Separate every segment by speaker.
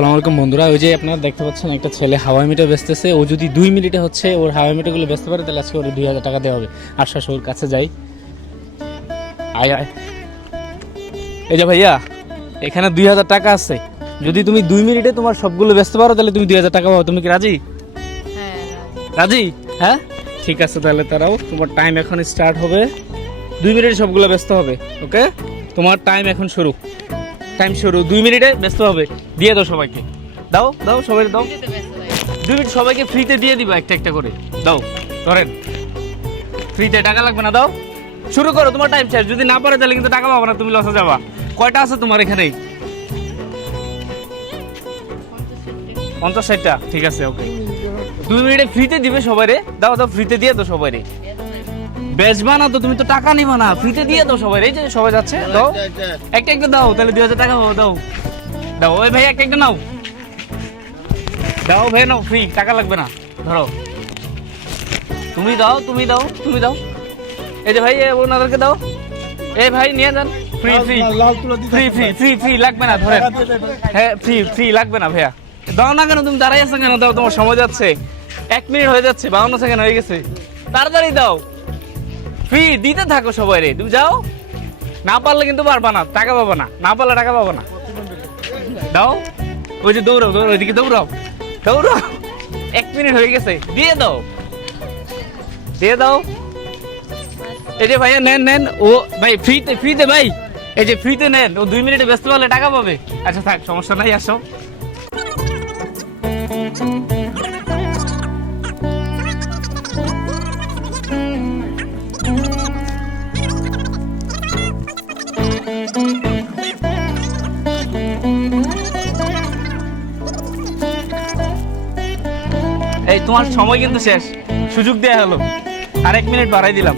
Speaker 1: আসসালামু আলাইকুম বন্ধুরা, ওই যে আপনারা দেখতে পাচ্ছেন একটা ছেলে হাওয়াই মিটার বেচতেছে। ও যদি দুই মিনিটে হচ্ছে ওর হাওয়াই মিটারগুলো বেচতে পারে, তাহলে আজকে ওর দুই হাজার টাকা দেওয়া হবে। আশা ওর কাছে যাই। আয় আয়। এই যে ভাইয়া, এখানে দুই হাজার টাকা আছে। যদি তুমি দুই মিনিটে তোমার সবগুলো বেচতে পারো, তাহলে তুমি দুই হাজার টাকা পাবো তুমি কি রাজি? রাজি? হ্যাঁ? ঠিক আছে, তাহলে তারাও, তোমার টাইম এখন স্টার্ট হবে। দুই মিনিটে সবগুলো ব্যস্ত হবে ওকে তোমার টাইম এখন শুরু। টাইম শুরু দুই মিনিটে ব্যস্ত হবে। দিয়ে দাও সবাইকে। দাও দাও সবাই দাও। দুই মিনিট সবাইকে ফ্রিতে দিয়ে দিবা একটা একটা করে। দাও ধরেন। ফ্রিতে টাকা লাগবে না দাও। শুরু করো তোমার টাইম শেষ। যদি না পারে তাহলে কিন্তু টাকা পাবো না তুমি লসে যাবা। কয়টা আছে তোমার এখানে? পঞ্চাশ ষাটটা। ঠিক আছে ওকে দুই মিনিটে ফ্রিতে দিবে সবাই রে দাও দাও ফ্রিতে দিয়ে দাও সবাই রে বেচবা না তো তুমি তো টাকা নিবা না ফ্রিতে দিয়ে দাও সবাই। এই যে সবাই যাচ্ছে দাও। একটা একটা দাও তাহলে দুই হাজার টাকা দাও। দাও ওই ভাই একটা একটা নাও। দাও ভাই নাও ফ্রি টাকা লাগবে না। ধরো। তুমি দাও তুমি দাও তুমি দাও। এই যে ভাই এ ওনাদেরকে দাও। এই ভাই নিয়ে যান। Free free free free free free লাগবে না ধরেন। হ্যাঁ ফ্রি ফ্রি লাগবে না ভাইয়া। দাও না কেন তুমি দাঁড়াই আছো কেন? দাও তোমার সময় যাচ্ছে। এক মিনিট হয়ে যাচ্ছে বাউন্ন সেকেন্ড হয়ে গেছে। তাড়াতাড়ি দাও। ফ্রি দিতে থাকো সবাই রে। তুমি যাও। না পারলে কিন্তু পারবা না। টাকা পাবো না। না পারলে টাকা পাবো না। দাও। ওই যে দৌড়াও দৌড়াও, ওইদিকে দৌড়াও। দৌড়াও। এক মিনিট হয়ে গেছে। দিয়ে দাও। দিয়ে দাও। এই যে ভাইয়া, নেন নেন। ও ভাই ফ্রিতে ফ্রিতে ভাই। এই যে ফ্রিতে নেন। ও দুই মিনিটে ব্যস্ত হলে টাকা পাবে। আচ্ছা থাক, সমস্যা নাই, আসো। এই তোমার সময় কিন্তু শেষ। সুযোগ দেয়া হলো। আর এক মিনিট বাড়াই দিলাম।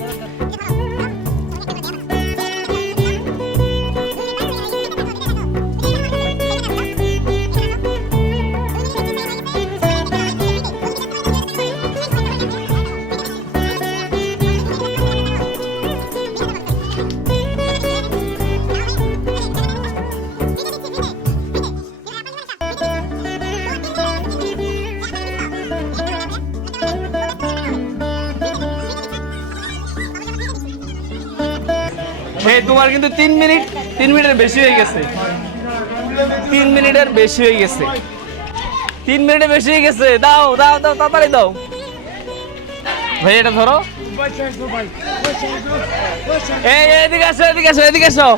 Speaker 1: এই তোমার কিন্তু তিন মিনিট, তিন মিনিটের বেশি হয়ে গেছে। তিন মিনিটের বেশি হয়ে গেছে। তিন মিনিটের বেশি হয়ে গেছে। দাও দাও দাও, তাড়াতাড়ি দাও। ভাই, এটা ধরো। এই এদিকে আসো এদিকে আসো এদিকে আসো।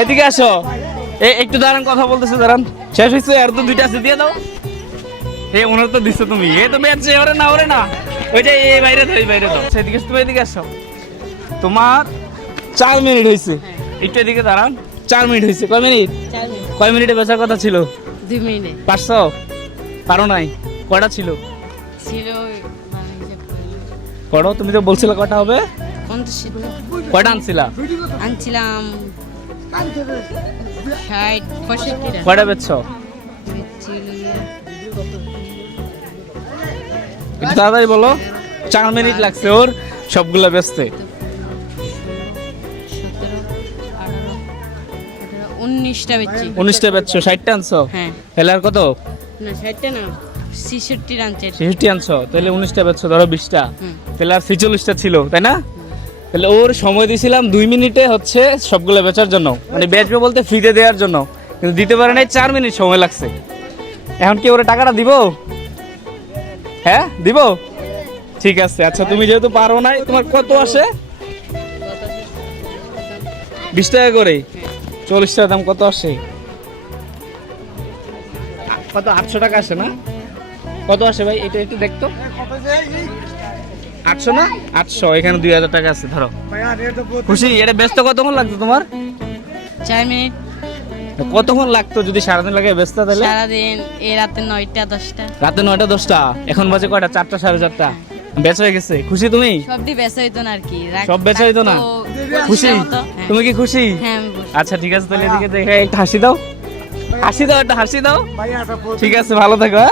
Speaker 1: এদিকে আসো। এই একটু দাঁড়ান, কথা বলতেছে, দাঁড়ান। শেষ হয়েছে, আর তো দুইটা আছে, দিয়ে দাও। এই ওনার তো দিচ্ছ তুমি। এই তো বেঁচছে ওরে না ওরে না। ওই যে, এই বাইরে দাও, এই, বাইরে দাও। সেদিকে তুমি এদিকে আসো। তোমার চার মিনিট হয়েছে। একটু এদিকে দাঁড়ান। চার মিনিট হয়েছে। কয় মিনিট? কয় মিনিটে বেচার কথা ছিল?
Speaker 2: দুই মিনিটে।
Speaker 1: পারছ? পারো নাই। কয়টা ছিল?
Speaker 2: ছিল মানে
Speaker 1: পড়ো তুমি তো বলছিলে কয়টা হবে? কয়টা আনছিলা?
Speaker 2: আনছিলাম
Speaker 1: কয়টা বেচছো? তাড়াতাড়ি বলো। চার মিনিট লাগছে ওর সবগুলো বেচতে।
Speaker 2: উনিশটা বেচছি।
Speaker 1: উনিশটা বেচছো ষাটটা আনছো?
Speaker 2: হ্যাঁ।
Speaker 1: তাহলে আর কত?
Speaker 2: না ষাটটা না ছিষট্টি রাঞ্চে
Speaker 1: ছেষট্টি আনছো তাহলে উনিশটা বেচছো ধরো বিশটা। তাহলে আর ছিচল্লিশটা ছিল তাই না? তাহলে ওর সময় দিয়েছিলাম দুই মিনিটে হচ্ছে সবগুলো বেচার জন্য। মানে বেচবে বলতে ফ্রিতে দেওয়ার জন্য। কিন্তু দিতে পারে নাই চার মিনিট সময় লাগছে। এখন কি ওরা টাকাটা দিব? হ্যাঁ দিব? ঠিক আছে আচ্ছা তুমি যেহেতু পারো নাই তোমার কত আসে? বিশ টাকা করে। চল্লিশ টাকা দাম কত আসে? কত? আটশো টাকা আসে না? কত আসে ভাই? এটা একটু দেখতো। আটশো না? আটশো এখানে দুই হাজার টাকা আছে ধরো। খুশি? এটা ব্যস্ত কতক্ষণ লাগতো তোমার?
Speaker 2: চার মিনিট।
Speaker 1: কতক্ষণ লাগতো যদি সারাদিন লাগে ব্যস্ত তাহলে?
Speaker 2: সারাদিন এই রাতে নয়টা দশটা।
Speaker 1: রাতে নয়টা দশটা? এখন বাজে কয়টা? চারটা সাড়ে চারটা। বেচ হয়ে গেছে। খুশি তুমি?
Speaker 2: সব দিয়ে বেচা হইতো না আর কি।
Speaker 1: সব বেচা হইতো না? খুশি?
Speaker 2: হ্যাঁ।
Speaker 1: তুমি কি খুশি?
Speaker 2: হ্যাঁ।
Speaker 1: আচ্ছা ঠিক আছে তাহলে এদিকে দেখে একটা হাসি দাও হাসি দাও একটা হাসি দাও ঠিক আছে ভালো থাকো হ্যাঁ?